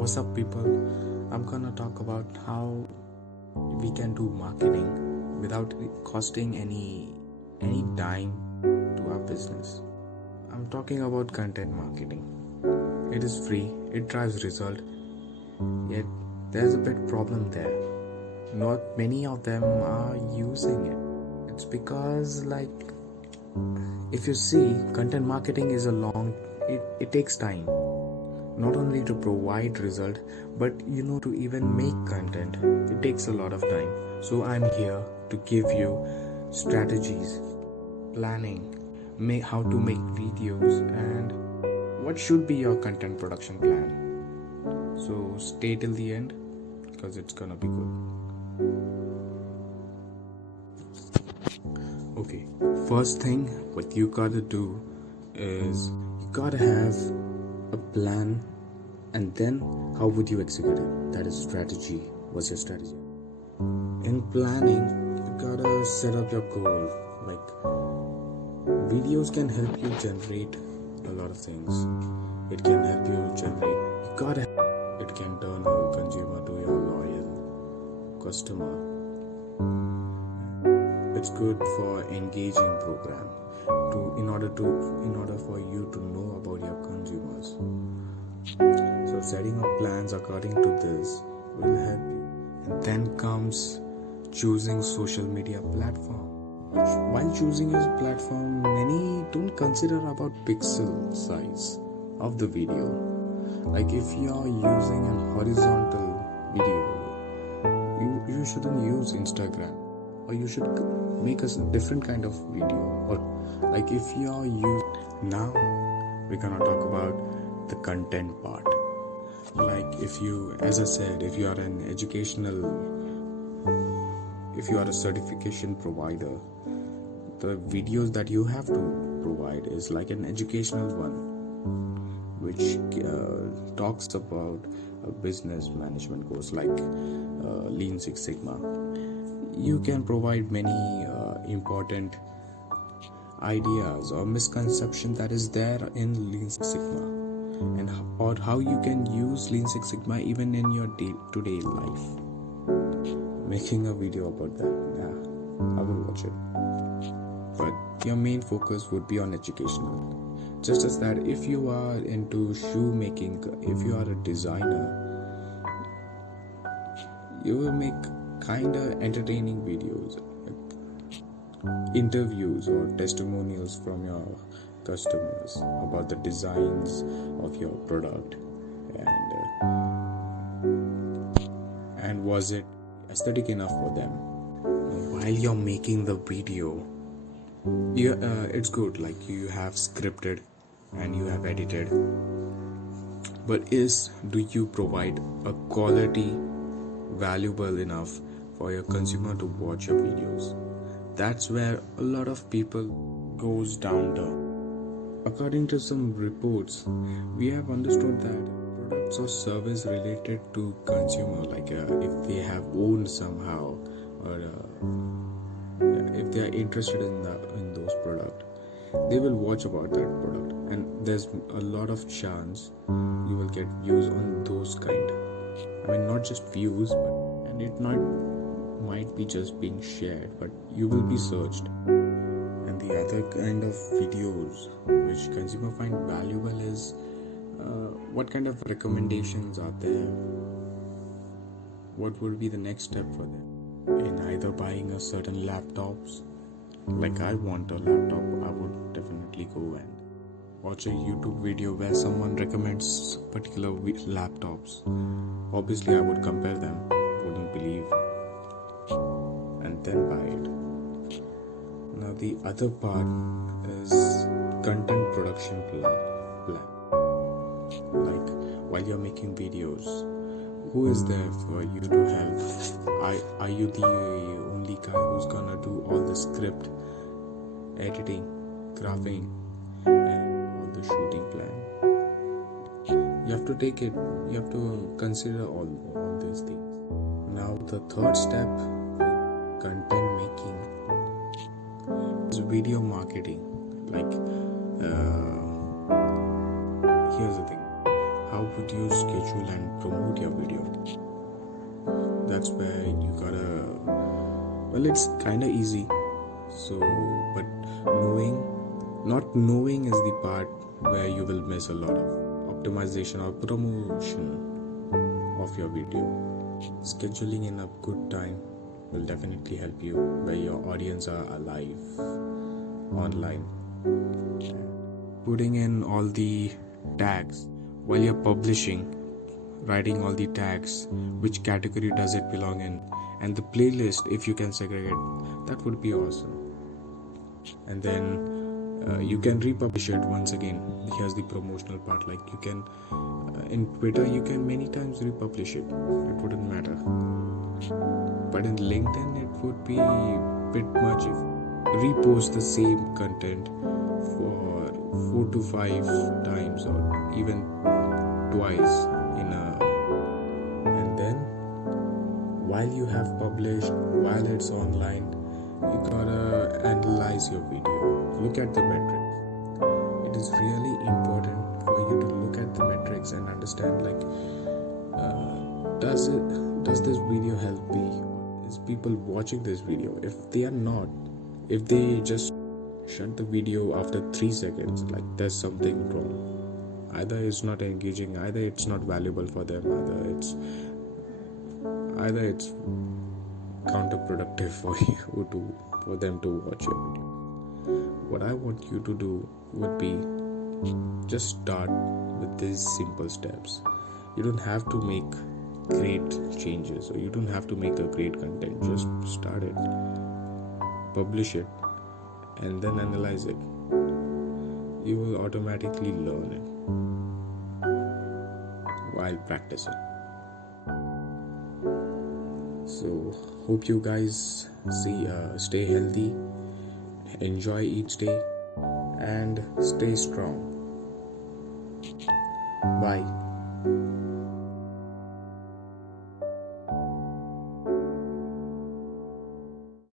What's up, people? I'm gonna talk about how we can do marketing without costing any dime to our business. I'm talking about content marketing. It is free, it drives result, yet there's a big problem there. Not many of them are using it. It's because, if you see, content marketing is it takes time. Not only to provide result, but to even make content, it takes a lot of time. So I'm here to give you strategies, planning, how to make videos, and what should be your content production plan. So stay till the end, because it's gonna be good. Okay, first thing what you gotta do is you gotta have a plan, and then how would you execute it? That is strategy. What's your strategy? In planning, you gotta set up your goal. Videos can help you generate a lot of things. It can help you generate, it can turn a consumer to your loyal customer. It's good for engaging program in order for you to know about your consumers. So setting up plans according to this will help you. And then comes choosing social media platform. While choosing a platform, many don't consider about pixel size of the video. If you're using a horizontal video, you shouldn't use Instagram, or you should make a different kind of video. Or if you're now we're gonna talk about the content part. As I said, if you are a certification provider, the videos that you have to provide is like an educational one, which talks about a business management course like Lean Six Sigma. You can provide many important ideas or misconception that is there in Lean Six Sigma, or how you can use Lean Six Sigma even in your day-to-day life. Making a video about that, I will watch it. But your main focus would be on educational. Just as that, if you are into shoemaking, if you are a designer, you will make kinda entertaining videos, interviews or testimonials from your customers about the designs of your product, and was it aesthetic enough for them. While you're making the video, it's good, you have scripted and you have edited, but do you provide a quality valuable enough for your consumer to watch your videos? That's where a lot of people goes down. According to some reports, we have understood that products or service related to consumer, if they have owned somehow, or if they are interested in those products, they will watch about that product, and there's a lot of chance you will get views on those kind. Not just views, and it might be just being shared, but you will be searched. And the other kind of videos which consumer find valuable is what kind of recommendations are there, what would be the next step for them in either buying a certain laptops. I want a laptop, I would definitely go and watch a YouTube video where someone recommends particular laptops. Obviously I would compare them, wouldn't believe, and then buy it. Now the other part is content production plan. While you're making videos, who is there for you to help? Are you the only guy who's gonna do all the script, editing, graphing, and all the shooting plan? You have to consider all these things. Now the third step in content making is video marketing. Here's the thing. how would you schedule and promote your video? That's where you gotta, well, it's kind of easy. So, but not knowing is the part where you will miss a lot of optimization or promotion of your video. Scheduling in a good time will definitely help you where your audience are alive online. Putting in all the tags while you're publishing, writing all the tags, which category does it belong in, and the playlist, if you can segregate, that would be awesome. And then you can republish it once again. Here's the promotional part, like you can in Twitter you can many times republish it, it wouldn't matter. But in LinkedIn it would be a bit much if repost the same content for 4 to 5 times or even twice in a, and then while you have published, while it's online, you gotta analyze your video. Look at the metrics. It is really important for you to look at the metrics and understand, like, does this video help me? Is people watching this video? If they are not, if they just shut the video after 3 seconds, like there's something wrong. Either it's not engaging, either it's not valuable for them, either it's counterproductive for you for them to watch your video. What I want you to do would be just start with these simple steps. You don't have to make great changes, or you don't have to make a great content. Just start it, publish it, and then analyze it. You will automatically learn it while practicing. So hope you guys stay healthy, enjoy each day, and stay strong. Bye.